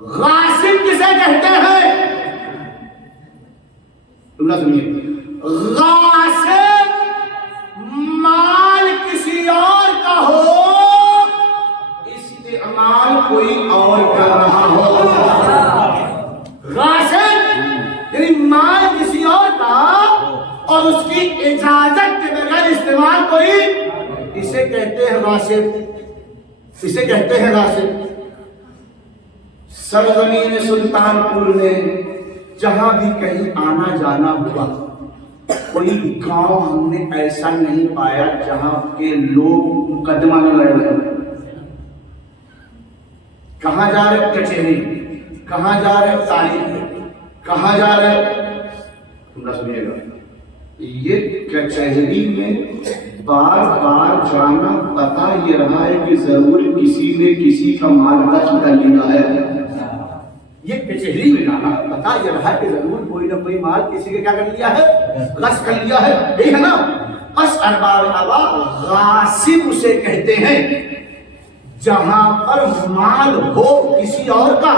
غاصب کسے کہتے ہیں؟ تم نہ سنیے، غاصب مال کسی اور کا ہو، استعمال کوئی اور کر رہا ہو۔ غاصب یعنی مال کسی اور کا اور اس کی اجازت کے بغیر استعمال کوئی، اسے کہتے ہیں غاصب، اسے کہتے ہیں غاصب۔ سرزمین سلطان پور میں جہاں بھی کہیں آنا جانا ہوا، کوئی گاؤں ہم نے ایسا نہیں پایا جہاں کے لوگ مقدمہ نہ لڑ رہے۔ کہاں جا رہے کچہری، کہاں جا رہے تعلیم، کہاں جا رہے، تم نہ سنیے گا، یہ کچہری میں بار بار جانا پتا یہ رہا ہے کہ ضرور کسی نے کسی کا مال غصب کر لیا ہے۔ یہ کچہری میں جانا پتا یہ رہا ہے کہ ضرور کوئی نہ کوئی مال کسی کے کیا کر لیا ہے، غصب کر لیا ہے، یہی ہے نا۔ بس ارباب غاصب اسے کہتے ہیں جہاں پر مال ہو کسی اور کا،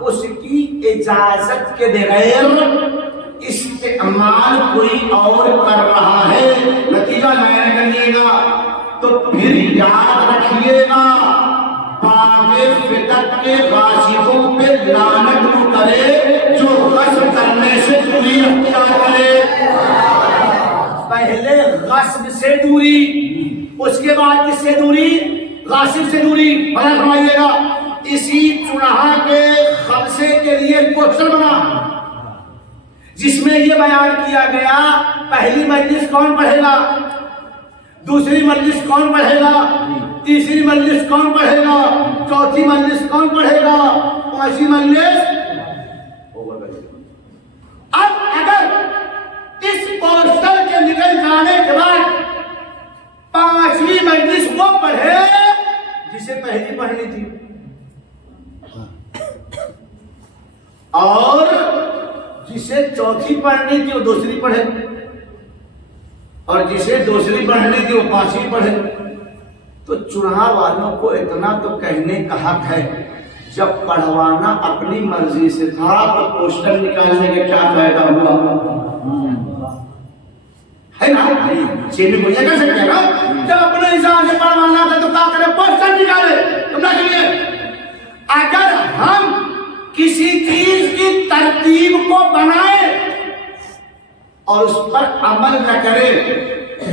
اس کی اجازت کے بغیر استعمال کوئی اور کر رہا ہے، نتیجہ میں کریے گا تو پھر یاد رکھیے گا، باغ فتق کے غاصبوں پہ لعنت نہ کرے جو غصب کرنے سے دوری اختیار کرے۔ پہلے غصب سے دوری، اس کے بعد کس سے دوری؟ غاصب سے دوری۔ بنا فرمائیے گا، اسی چنہا کے خمسے کے لیے کوشچن بنا جس میں یہ بیان کیا گیا پہلی مجلس کون پڑھے گا، دوسری مجلس کون پڑھے گا، تیسری مجلس کون پڑھے گا، چوتھی مجلس کون پڑھے گا، پانچویں مجلس۔ اب اگر اس پوسٹر کے نکل جانے کے بعد پانچویں مجلس وہ پڑھے جسے پہلی پڑھنی تھی، اور جسے چوتھی پڑھنی تھی وہ دوسری پڑھے، اور جسے دوسری پڑھنی تھی وہ پانچویں پڑھے، تو چنہا والوں کو اتنا تو کہنے کا حق ہے جب پڑھوانا اپنی مرضی سے تھا تو پوسٹر نکالنے کے کیا فائدہ ہوا ہے نا؟ چینی کو یہ کہہ سکتے ہیں نا، جب اپنے حساب سے پڑھوانا تھا تو کیا کرے، پوسٹر نکالے۔ سمجھا چلیے، اگر ہم کسی چیز کی ترتیب کو بنائے اور اس پر عمل نہ کرے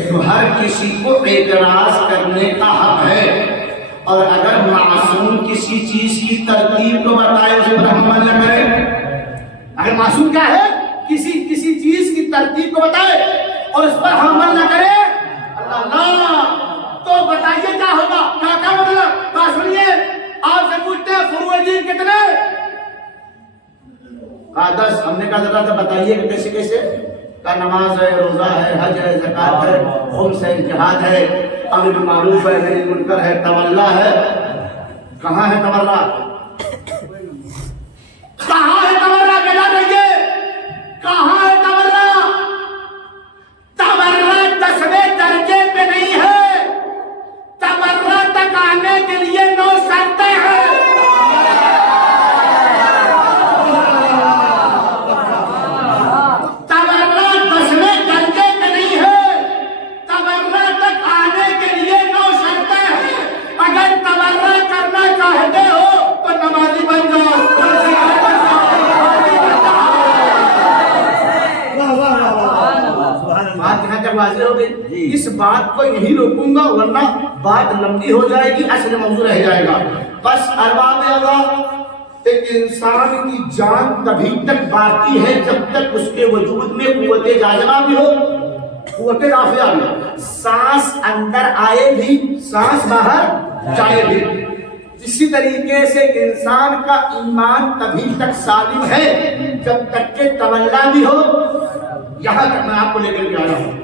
تو ہر کسی کو اعتراض کرنے کا حق ہے، اور اگر معصوم کسی چیز کی ترتیب کو بتائے اس پر عمل نہ کرے، اگر معصوم کیا ہے، کسی چیز کی ترتیب کو بتائے اور اس پر عمل نہ کرے، اللہ تو بتائیے کیا ہوگا، کیا مطلب؟ بات سنیے، آپ سے پوچھتے ہیں فروع دین کتنے؟ کہا 10۔ ہم نے کہا ذرا بتائیے کہ کیسے کیسے؟ کہا نماز ہے، روزہ ہے، حج ہے، زکات ہے، خمس ہے، جہاد ہے، امر بالمعروف ہے، نہی عن المنکر ہے، تولا ہے۔ کہاں ہے تولا؟ کہاں ہے تولا؟ کہنا رہیے، کہاں ہے تولا؟ تولا 10ویں درجے پہ نہیں ہے، تولا تک آنے کے لیے 9 شرطیں ہیں۔ اس بات کو یہی روکوں گا ورنہ بات لمبی ہو جائے گی، اصل موضوع رہ جائے گا۔ بس ارباب اللہ، ایک انسان کی جان تبھی تک باقی ہے جب تک اس کے وجود میں قوت جاذبہ بھی ہو، قوت رافعہ بھی ہو، سانس اندر آئے بھی سانس باہر جائے بھی۔ اسی طریقے سے انسان کا ایمان تبھی تک سالم ہے جب تک کہ تولا بھی ہو۔ یہاں تک میں آپ کو لے کر جا رہا ہوں۔